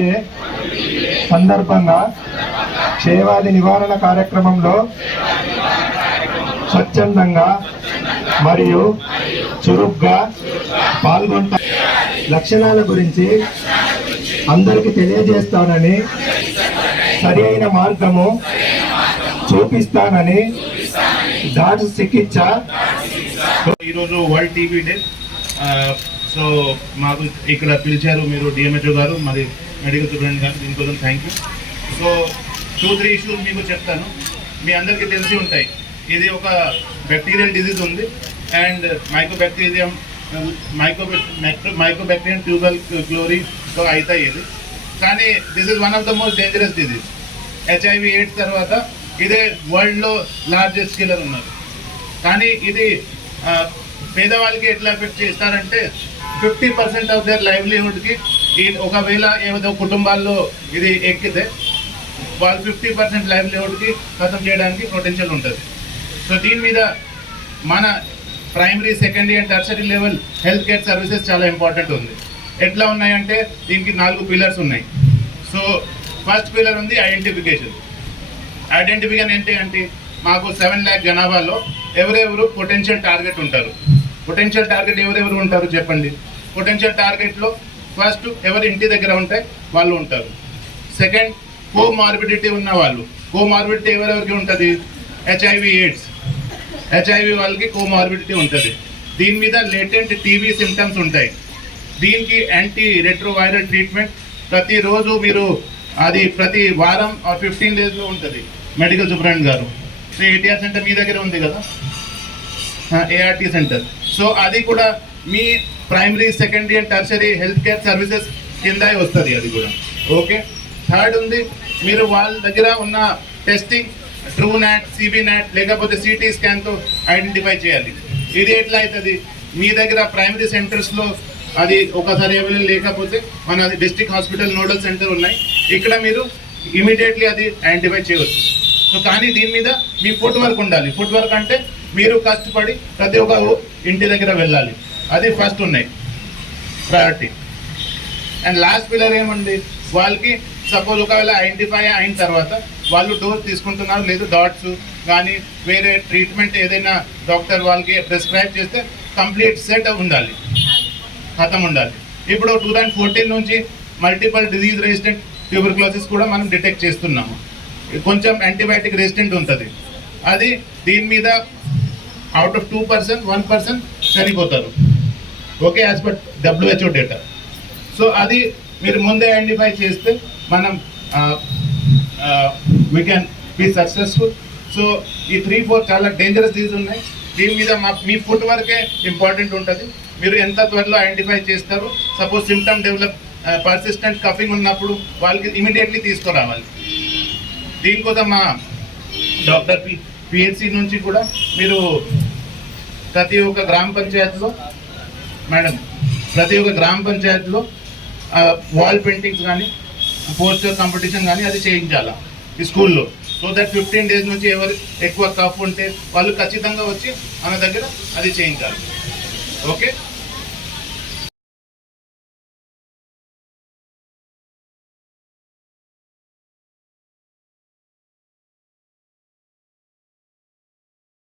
Day సందర్భంగా క్షయవ్యాధి నివారణ కార్యక్రమంలో స్వచ్ఛందంగా మరియు చురుగ్గా పాల్గొంటా లక్షణాల గురించి అందరికీ తెలియజేస్తానని సరి అయిన మార్గము చూపిస్తానని డాక్టర్ చికిత్స. ఈరోజు వరల్డ్ టీబీ డే. సో మాకు ఇక్కడ పిలిచారు మీరు డిఎంహెచ్ఓ గారు మరి మెడికల్ సూపరింటెండెంట్ గారు, దీనికోసం థ్యాంక్ యూ. సో 2-3 ఇష్యూస్ మీకు చెప్తాను. మీ అందరికీ తెలిసి ఉంటాయి, ఇది ఒక బ్యాక్టీరియల్ డిజీజ్ ఉంది అండ్ మైకోబ్యాక్టీరియం ట్యూబల్ క్లోరీతో అవుతాయి ఇది. కానీ this is one of the most dangerous disease. HIV AIDS తర్వాత ఇదే వరల్డ్లో లార్జెస్ట్ కిల్లర్ ఉన్నారు. కానీ ఇది పేదవాళ్ళకి ఎట్లా ఎఫెక్ట్ చేస్తారంటే 50% ఆఫ్ దేర్ లైవ్లీహుడ్కి ఒకవేళ ఏదో కుటుంబాల్లో ఇది ఎక్కితే వాళ్ళు 50% లైవ్లీహుడ్కి ఖతం చేయడానికి పొటెన్షియల్ ఉంటుంది. సో దీని మీద మన primary, secondary and tertiary level health care services చాలా ఇంపార్టెంట్ ఉంది. ఎట్లా ఉన్నాయంటే దీనికి 4 పిల్లర్స్ ఉన్నాయి. సో ఫస్ట్ పిల్లర్ ఉంది ఐడెంటిఫికేషన్. ఐడెంటిఫికేషన్ ఏంటి అంటే మాకు 7 lakh జనాభాలో ఎవరెవరు పొటెన్షియల్ టార్గెట్ ఉంటారు. పొటెన్షియల్ టార్గెట్ ఎవరెవరు ఉంటారు చెప్పండి. పొటెన్షియల్ టార్గెట్లో ఫస్ట్ ఎవరు ఇంటి దగ్గర ఉంటే వాళ్ళు ఉంటారు. సెకండ్, కోమార్బిడిటీ ఉన్న వాళ్ళు. కోమార్బిడిటీ ఎవరెవరికి ఉంటుంది? HIV AIDS. HIV వాళ్ళకి కోమార్బిడిటీ ఉంటుంది. దీని మీద లేటెంట్ టీబీ సిమ్టమ్స్ ఉంటాయి. దీనికి యాంటీ రెట్రోవైరల్ ట్రీట్మెంట్ ప్రతిరోజు మీరు అది ప్రతి వారం 15 daysలో ఉంటుంది. మెడికల్ సూపరింటెండెంట్ గారు ATR సెంటర్ మీ దగ్గర ఉంది కదా, ART సెంటర్. సో అది కూడా మీ primary, secondary and tertiary health care services కింద వస్తుంది అది కూడా. ఓకే. థర్డ్ ఉంది, మీరు వాళ్ళ దగ్గర ఉన్న టెస్టింగ్ TrueNAT, CBNAT లేకపోతే CT స్కాన్తో ఐడెంటిఫై చేయాలి. ఇది ఎట్లా అవుతుంది? మీ దగ్గర ప్రైమరీ సెంటర్స్లో అది ఒకసారి అవైలబుల్ లేకపోతే మన డిస్ట్రిక్ట్ హాస్పిటల్ నోడల్ సెంటర్ ఉన్నాయి, ఇక్కడ మీరు ఇమీడియట్లీ అది ఐడెంటిఫై చేయవచ్చు. సో కానీ దీని మీద మీ ఫుట్ వర్క్ ఉండాలి. ఫుట్ వర్క్ అంటే మీరు కష్టపడి ప్రతి ఒక్క ఇంటి దగ్గర వెళ్ళాలి. అది ఫస్ట్ ఉన్నాయి ప్రయారిటీ. అండ్ లాస్ట్ పిల్లర్ ఏముంది, వాళ్ళకి సపోజ్ ఒకవేళ ఐడెంటిఫై అయిన తర్వాత వాళ్ళు డోస్ తీసుకుంటున్నారు లేదు, డాట్స్ కానీ వేరే ట్రీట్మెంట్ ఏదైనా డాక్టర్ వాళ్ళకి ప్రిస్క్రైబ్ చేస్తే కంప్లీట్ సెట్ ఉండాలి, ఖతం ఉండాలి. ఇప్పుడు 2014 నుంచి మల్టిపల్ డిజీజ్ రెసిస్టెంట్ ట్యూబర్క్లోసిస్ కూడా మనం డిటెక్ట్ చేస్తున్నాము. కొంచెం యాంటీబయాటిక్ రెసిస్టెంట్ ఉంటుంది. అది దీని మీద అవుట్ ఆఫ్ 2% 1% చనిపోతారు. Okay, as per WHO data. So అది మీరు ముందే ఐడెంటిఫై చేస్తే మనం we can be successful. So ఈ 3-4 చాలా డేంజరస్ డిజీజ్ ఉన్నాయి. దీని మీద మీ ఫుడ్ వర్కే ఇంపార్టెంట్ ఉంటుంది. మీరు ఎంత త్వరలో ఐడెంటిఫై చేస్తారో, suppose symptom develop persistent cuffing ఉన్నప్పుడు వాళ్ళకి ఇమీడియట్లీ తీసుకురావాలి. దీనికోసం మా డాక్టర్ PHC నుంచి కూడా మీరు ప్రతి ఒక్క గ్రామ పంచాయతీలో వాల్ పెయింటింగ్స్ కానీ పోస్టర్ కాంపిటీషన్ కానీ అది చేయించాలా ఈ స్కూల్లో. సో దట్ 15 days నుంచి ఎవరు ఎక్కువ కఫ్ ఉంటే వాళ్ళు ఖచ్చితంగా వచ్చి మన దగ్గర అది చేయించాలి. ఓకే.